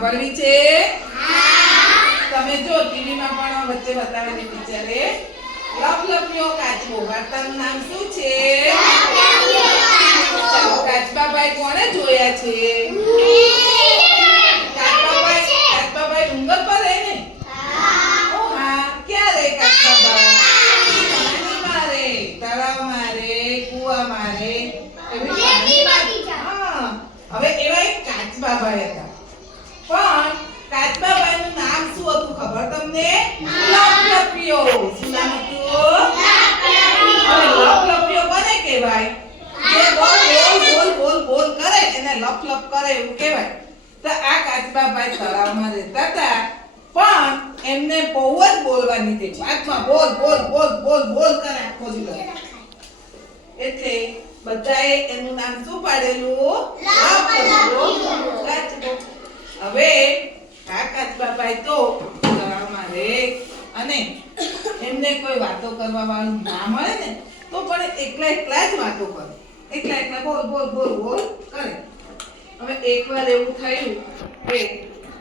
સાંભળવી છે? તમે જો ટીવીમાં પણ વચ્ચે બતાવેલી ટીચરે લપલપિયો કાચબો વાર્તાનું નામ શું છે? ચાલો કાચબાભાઈ કોને જોયા છે? કાચબાભાઈ ડુંગર પર રહે ને? ઓ હા, ક્યાં રહે કાચબાભાઈ? પાણીમાં રહે, તળાવમાં રહે, કૂવામાં રહે, હા. હવે એવા એક કાચબાભાઈ હતા, પણ કાચબાભાઈનું નામ શું હતું ખબર તમને? લપલપિયો. શું નામ હતું? લપલપિયો કોને કહેવાય? જે બોલ કરે એને લપ કરે એવું કહેવાય. તો આ કાચબાભાઈ તળાવમાં રહેતા હતા, પણ એમને બહુ જ બોલવાની તે વાતમાં બોલ કરે આખો દિવસ. એટલે બધાએ એનું નામ શું પાડેલું? લપલપિયો. હવે આ કાચબાભાઈ તો તળાવમાં રહે અને એમને કોઈ વાતો કરવા વાળું ના મળે ને તો પણ એકલા જ વાતો કરે. એકલા બોલ કરે. હવે એકવાર એવું થયું કે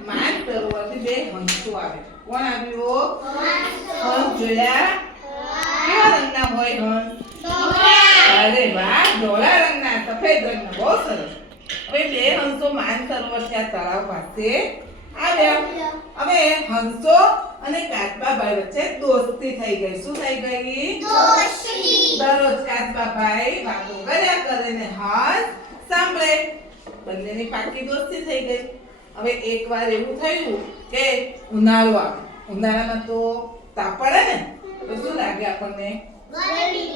માન સરોવરથી બે હંસો આવે. કોણ આવ્યો? હંસ જોયા? કેવા રંગના હોય હંસ? અરે વાહ, ધોળા રંગના, સફેદ રંગના, બહુ સરસ. હવે બે હંસો માન સરોવર ત્યાં તળાવ પાસે આવ્યા. હવે હંસો અને કાચબાભાઈ વચ્ચે દોસ્તી થઈ ગઈ. શું થઈ ગઈ? દોસ્તી. દરરોજ કાચબાભાઈ વાતો કર્યા કરે ને હંસ સાંભળે. બંનેની પાકી દોસ્તી થઈ ગઈ. હવે એકવાર એવું થયું કે ઉનાળો આવે. ઉનાળામાં તો તાપ પડે ને, તો શું લાગે આપણને?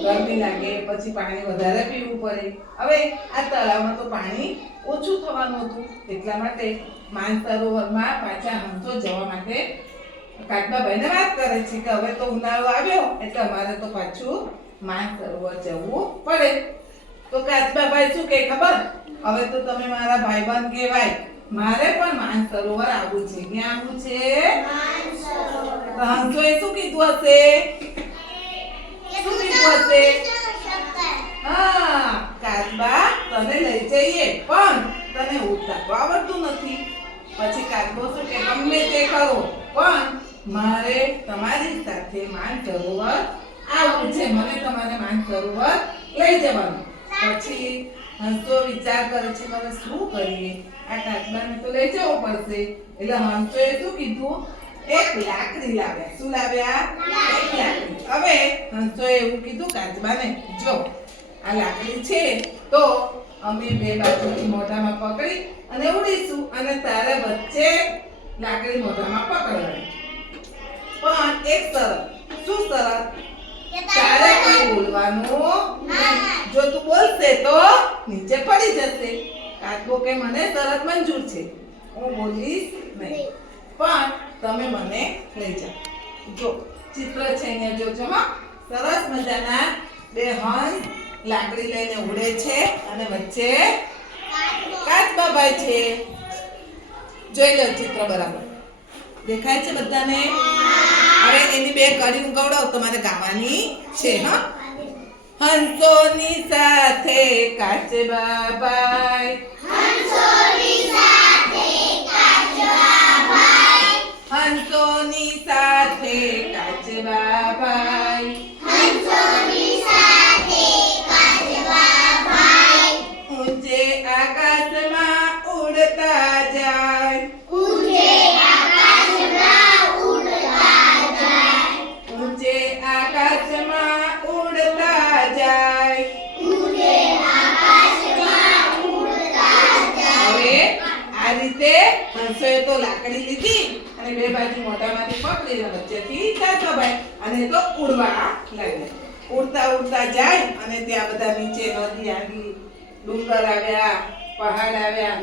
ગરમી લાગે, પછી પાણી વધારે પીવું પડે. હવે આ તળાવમાં તો પાણી ઓછું થવાનું હતું, એટલા માટે માન સરોવરમાં પાછા હંસો જવા માટે કાચબાભાઈને વાત કરે છે કે હવે તો ઉનાળો આવ્યો એટલે અમારે તો પાછું માન સરોવર જવું પડે. તો કાચબાભાઈ શું કહે ખબર? હવે તો તમે મારા ભાઈબંધ કહેવાય, મારે પણ માન સરોવર આવવું છે. ક્યાં આવવું છે? માન સરોવર. તો હંસોએ શું કીધું હશે? હા, કાચબા તને લઈ જઈએ, પણ તને ઉડતા તો આવડતું નથી. પછી કાચબો શું કે ગમે તે કરો, પણ મારે તમારી સાથે માન સરોવર આવવું છે. મને તમારે માન સરોવર લઈ જવાનું. પછી હંસો વિચાર કરે છે હવે શું કરીએ? આ કાચબાને તો લઈ જવો પડશે. એટલે હંસોએ શું કીધું? એક લાકડી લાવ્યા. શું લાવ્યા? એક લાકડી. હવે હંસોએ એવું કીધું કાચબાને, જો આ લાકડી છે તો અમે બે બાજુથી મોઢામાં પકડી અને ઉડીશું અને તારે વચ્ચે લાકડી મોઢામાં પકડવાની. પણ એક શરત. શું શરત? તારે કઈ બોલવાનું નહીં. જો તું બોલશે તો નીચે પડી જશે. કાચબો કે મને શરત મંજૂર છે, હું બોલીશ નહીં, પણ તમે મને લઈ જાઓ. જો ચિત્ર છે અહીંયા જોજો. હા, સરસ મજાના બે હંસ લાકડી લઈને ઉડે છે અને વચ્ચે કાચબાભાઈ છે. જોઈ લો ચિત્ર બરાબર દેખાય છે બધાને? હવે એની બે કડી હું ગવડાવું, તમારે ગાવાની છે. હા, હંસોની સાથે કાચબાભાઈ, હંસોની સાથે કાચબાભાઈ, હંસોની સાથે કાચબાભાઈ, હંસોની સાથે કાચબાભાઈ, ઊંચે આકાશમાં ઉડતા જાય, ઊંચે આકાશમાં ઉડતા જાય, ઊંચે આકાશમાં ઉડતા જાય, ઊંચે આકાશમાં ઉડતા જાય. હવે આ રીતે હંસોએ તો લાકડી લીધી અને બે બાજુ મોઢામાંથી પકડી વચ્ચેથી કાચબાભાઈ અને તો ઉડવા લાગ્યા. ઉડતા જાય અને ત્યાં બધા નીચે નદી આવી, ડુંગર આવ્યા, પહાડ આવ્યા,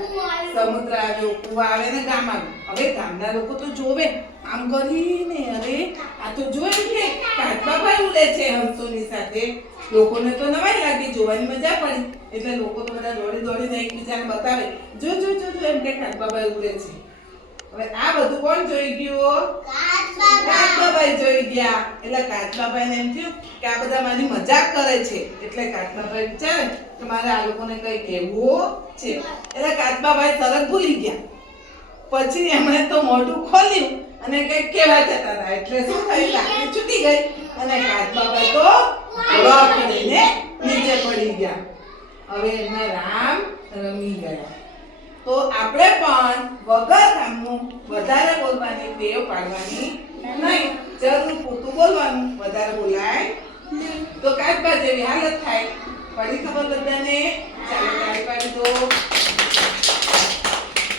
સમુદ્ર આવ્યો, કુવા આવે ને ગામ આવ્યું. હવે ગામના લોકો તો જોવે આમ કરીને, અરે આ તો જોયું કે કાચબાભાઈ ઉડે છે હંસોની સાથે. લોકોને તો નવાઈ લાગી, જોવાની મજા પડી. એટલે લોકો તો બધા દોડીને એકબીજાને બતાવે, જો એમ કે કાચબાભાઈ ઉડે છે. હવે આ બધું કોણ જોઈ ગયું? કાચબાભાઈ જોઈ ગયા. એટલે કાચબાભાઈને એમ થયું કે આ બધા મારી મજાક કરે છે. એટલે કાચબાભાઈ વિચારે કે મારે આ લોકોને કઈ કહેવું છે. એટલે કાચબાભાઈ તરત ભૂલી ગયા. પછી એમણે તો મોઢું ખોલ્યું અને કંઈક કહેવા જતા હતા એટલે શું થયું લાકડી છૂટી ગઈ અને કાચબાબા તો રખ લઈને નીચે પડી ગયા. હવે એમના રામ રમી ગયા. તો આપણે પણ વગર કામનું વધારે બોલવાની ટેવ પાડવાની નહીં. જરૂર પૂરતું બોલવાનું, વધારે બોલાય તો કાચબા જેવી હાલત થાય. પડી ખબર બધાને? ચાલો તાળી પાડી દો.